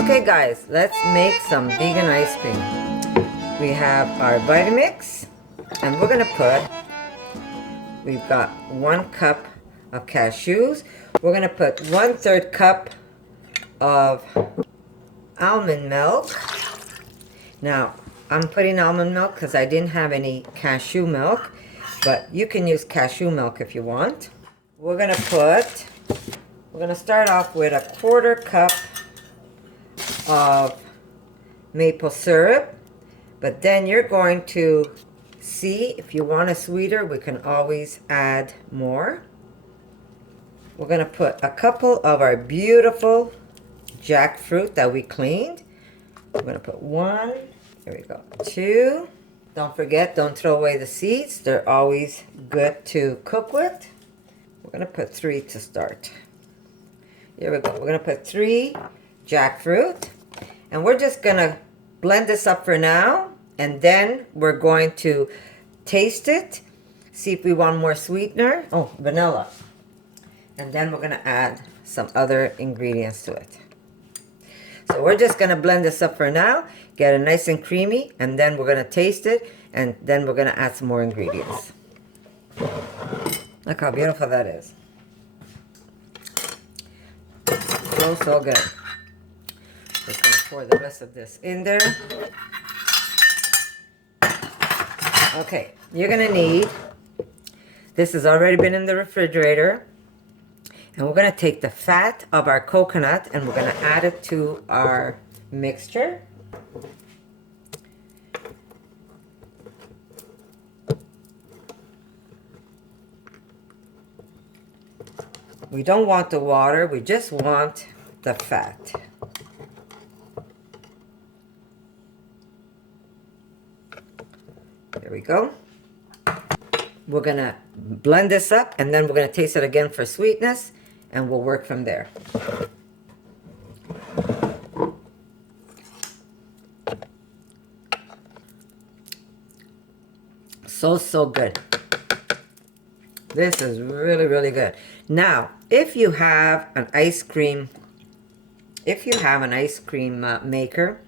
Okay guys, let's make some vegan ice cream. We have our Vitamix, and we're gonna we've got 1 cup of cashews. We're gonna put 1/3 cup of almond milk. Now, I'm putting almond milk because I didn't have any cashew milk, but you can use cashew milk if you want. We're gonna start off with 1/4 cup of maple syrup, but then you're going to see if you want it sweeter, we can always add more. We're gonna put a couple of our beautiful jackfruit that we cleaned. We're gonna put 1, there we go, 2. Don't forget, don't throw away the seeds. They're always good to cook with. We're gonna put 3 to start. Here we go. We're gonna put 3 jackfruit, and we're just gonna blend this up for now, and then we're going to taste it, see if we want more sweetener. Oh, vanilla. And then we're gonna add some other ingredients to it. So we're just gonna blend this up for now, get it nice and creamy, and then we're gonna taste it, and then we're gonna add some more ingredients. Look how beautiful that is. So good. Just gonna pour the rest of this in there. Okay, you're gonna need, this has already been in the refrigerator, and we're gonna take the fat of our coconut and we're gonna add it to our mixture. We don't want the water, we just want the fat. There we go. We're gonna blend this up, and then we're gonna taste it again for sweetness, and we'll work from there. So good. This is really, really good. Now, if you have an ice cream maker,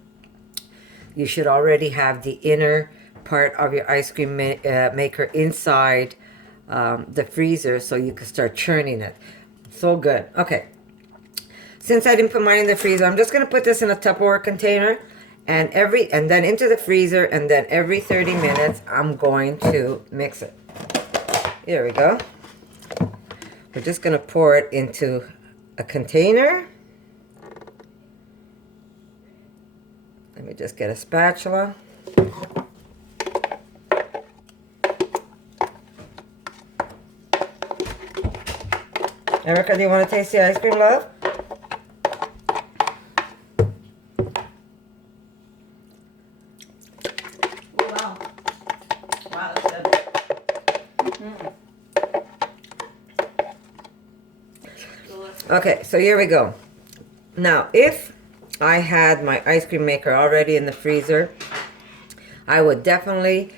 you should already have the inner part of your ice cream maker inside the freezer, so you can start churning it. So good. Okay, since I didn't put mine in the freezer, I'm just going to put this in a Tupperware container, and then into the freezer, and then every 30 minutes I'm going to mix it. Here we go. We're just going to pour it into a container. Let me just get a spatula. Erica, do you want to taste the ice cream, love? Oh, wow. Wow, that's good. Okay, so here we go. Now, if I had my ice cream maker already in the freezer, I would definitely,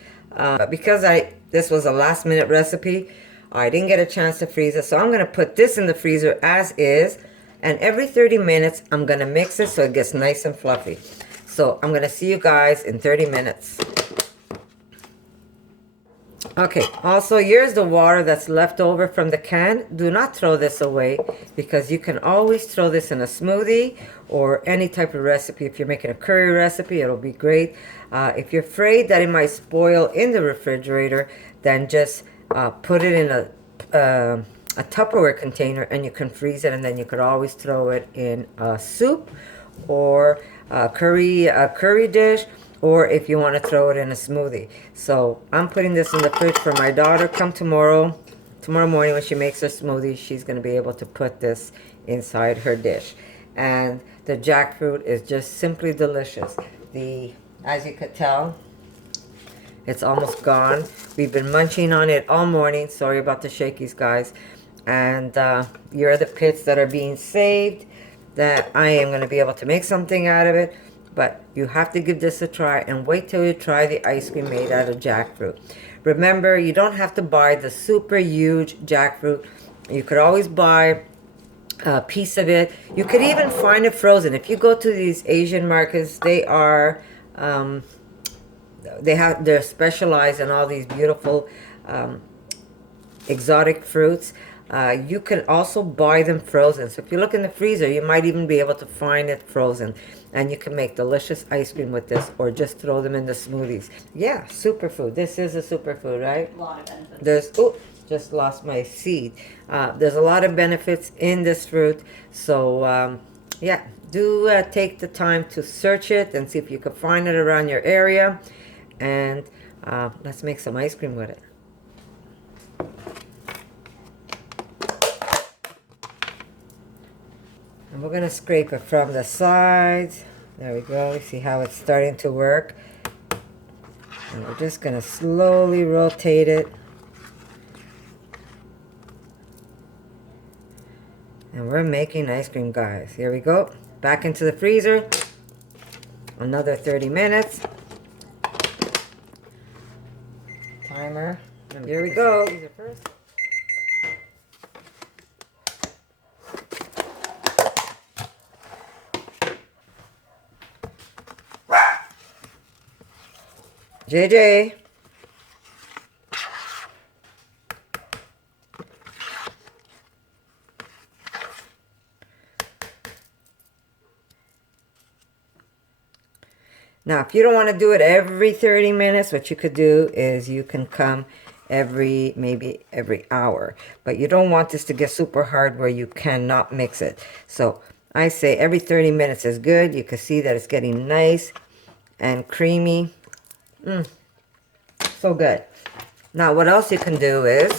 because this was a last minute recipe, I didn't get a chance to freeze it, so I'm going to put this in the freezer as is, and every 30 minutes I'm going to mix it so it gets nice and fluffy. So I'm going to see you guys in 30 minutes. Okay, also here's the water that's left over from the can. Do not throw this away, because you can always throw this in a smoothie or any type of recipe. If you're making a curry recipe, it'll be great. If you're afraid that it might spoil in the refrigerator, then just put it in a Tupperware container, and you can freeze it, and then you could always throw it in a soup or a curry dish, or if you want to throw it in a smoothie. So I'm putting this in the fridge for my daughter. Come tomorrow morning when she makes her smoothie, she's going to be able to put this inside her dish. And the jackfruit is just simply delicious. As you could tell, it's almost gone. We've been munching on it all morning. Sorry about the shakies, guys. And you're the pits that are being saved, that I am going to be able to make something out of it. But you have to give this a try, and wait till you try the ice cream made out of jackfruit. Remember, you don't have to buy the super huge jackfruit. You could always buy piece of it. You could even find it frozen. If you go to these Asian markets, they're specialized in all these beautiful exotic fruits. You can also buy them frozen. So if you look in the freezer, you might even be able to find it frozen. And you can make delicious ice cream with this, or just throw them in the smoothies. Yeah, superfood. This is a superfood, right? A lot of benefits. Just lost my seed. There's a lot of benefits in this fruit. So yeah, do take the time to search it and see if you can find it around your area. And let's make some ice cream with it. And we're going to scrape it from the sides. There we go. You see how it's starting to work. And we're just going to slowly rotate it. And we're making ice cream, guys. Here we go. Back into the freezer. Another 30 minutes. Timer. Here we go. JJ. Now, if you don't want to do it every 30 minutes, what you could do is you can come maybe every hour. But you don't want this to get super hard where you cannot mix it. So I say every 30 minutes is good. You can see that it's getting nice and creamy. So good. Now, what else you can do is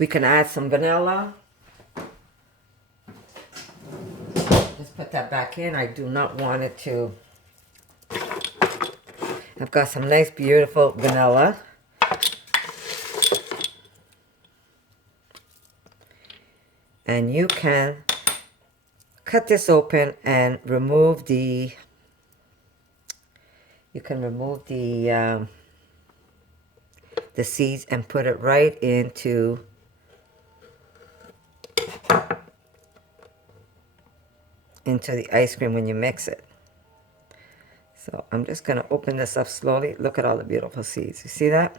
we can add some vanilla. Just put that back in. I do not want it to... I've got some nice, beautiful vanilla. And you can cut this open and remove the... You can remove the seeds and put it right into the ice cream when you mix it. So I'm just going to open this up slowly. Look at all the beautiful seeds. You see that?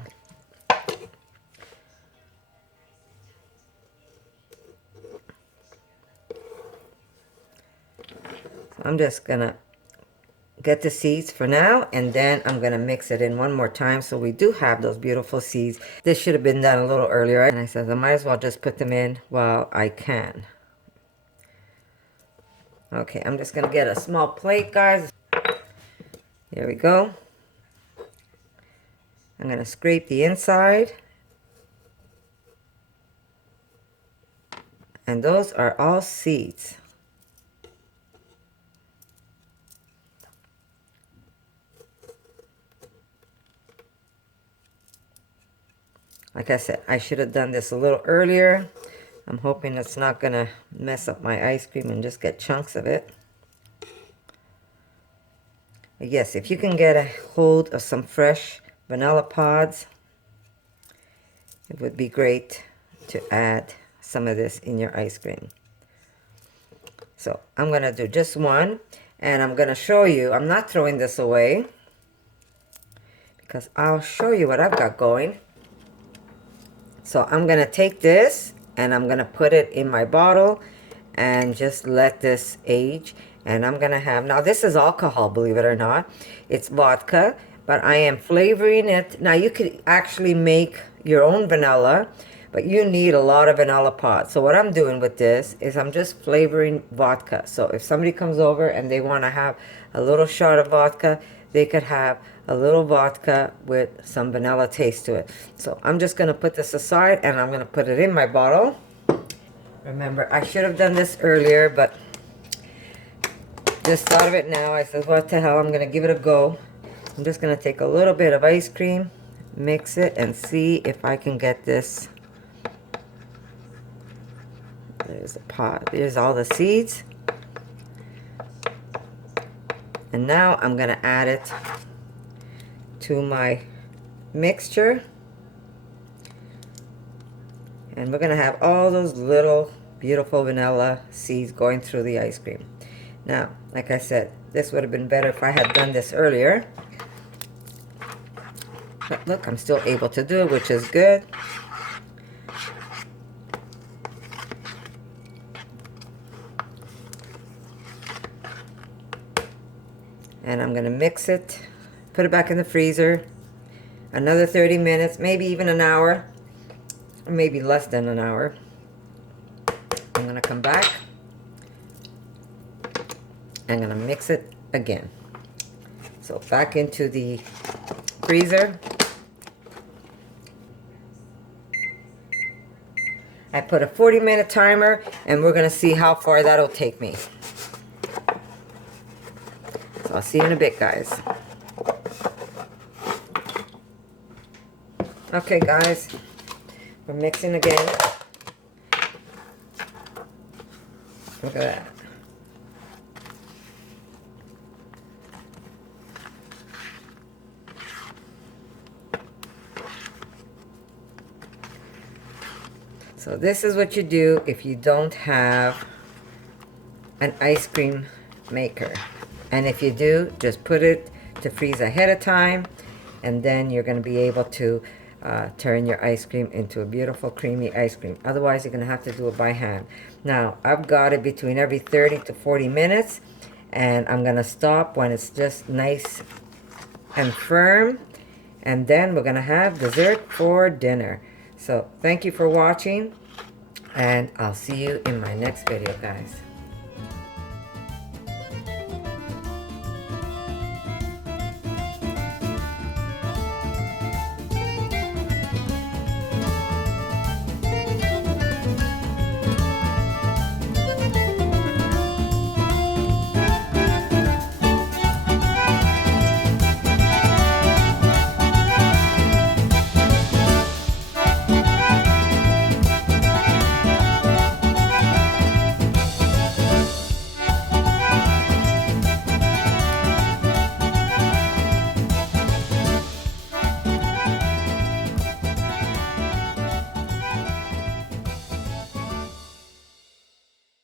So I'm just going to get the seeds for now, and then I'm going to mix it in one more time so we do have those beautiful seeds. This should have been done a little earlier, and I said I might as well just put them in while I can. Okay, I'm just going to get a small plate, guys. Here we go. I'm going to scrape the inside. And those are all seeds. Like I said, I should have done this a little earlier. I'm hoping it's not going to mess up my ice cream and just get chunks of it. But yes, if you can get a hold of some fresh vanilla pods, it would be great to add some of this in your ice cream. So I'm going to do just one, and I'm going to show you. I'm not throwing this away because I'll show you what I've got going. So I'm going to take this and I'm going to put it in my bottle and just let this age. And I'm going to have, now this is alcohol, believe it or not. It's vodka, but I am flavoring it. Now you could actually make your own vanilla, but you need a lot of vanilla pods. So what I'm doing with this is I'm just flavoring vodka. So if somebody comes over and they want to have a little shot of vodka, they could have a little vodka with some vanilla taste to it. So I'm just going to put this aside and I'm going to put it in my bottle. Remember, I should have done this earlier, but just thought of it now. I said, what the hell, I'm going to give it a go. I'm just going to take a little bit of ice cream, mix it, and see if I can get this. There's the pot. There's all the seeds. And now I'm going to add it to my mixture. And we're going to have all those little beautiful vanilla seeds going through the ice cream. Now, like I said, this would have been better if I had done this earlier. But look, I'm still able to do it, which is good. And I'm going to mix it, put it back in the freezer, another 30 minutes, maybe even an hour, or maybe less than an hour. I'm going to come back. I'm going to mix it again. So back into the freezer. I put a 40-minute timer, and we're going to see how far that'll take me. So I'll see you in a bit, guys. Okay, guys, we're mixing again. Look at that. So this is what you do if you don't have an ice cream maker. And if you do, just put it to freeze ahead of time, and then you're going to be able to turn your ice cream into a beautiful creamy ice cream. Otherwise, you're going to have to do it by hand. Now, I've got it between every 30 to 40 minutes, and I'm going to stop when it's just nice and firm. And then we're going to have dessert for dinner. So thank you for watching, and I'll see you in my next video, guys.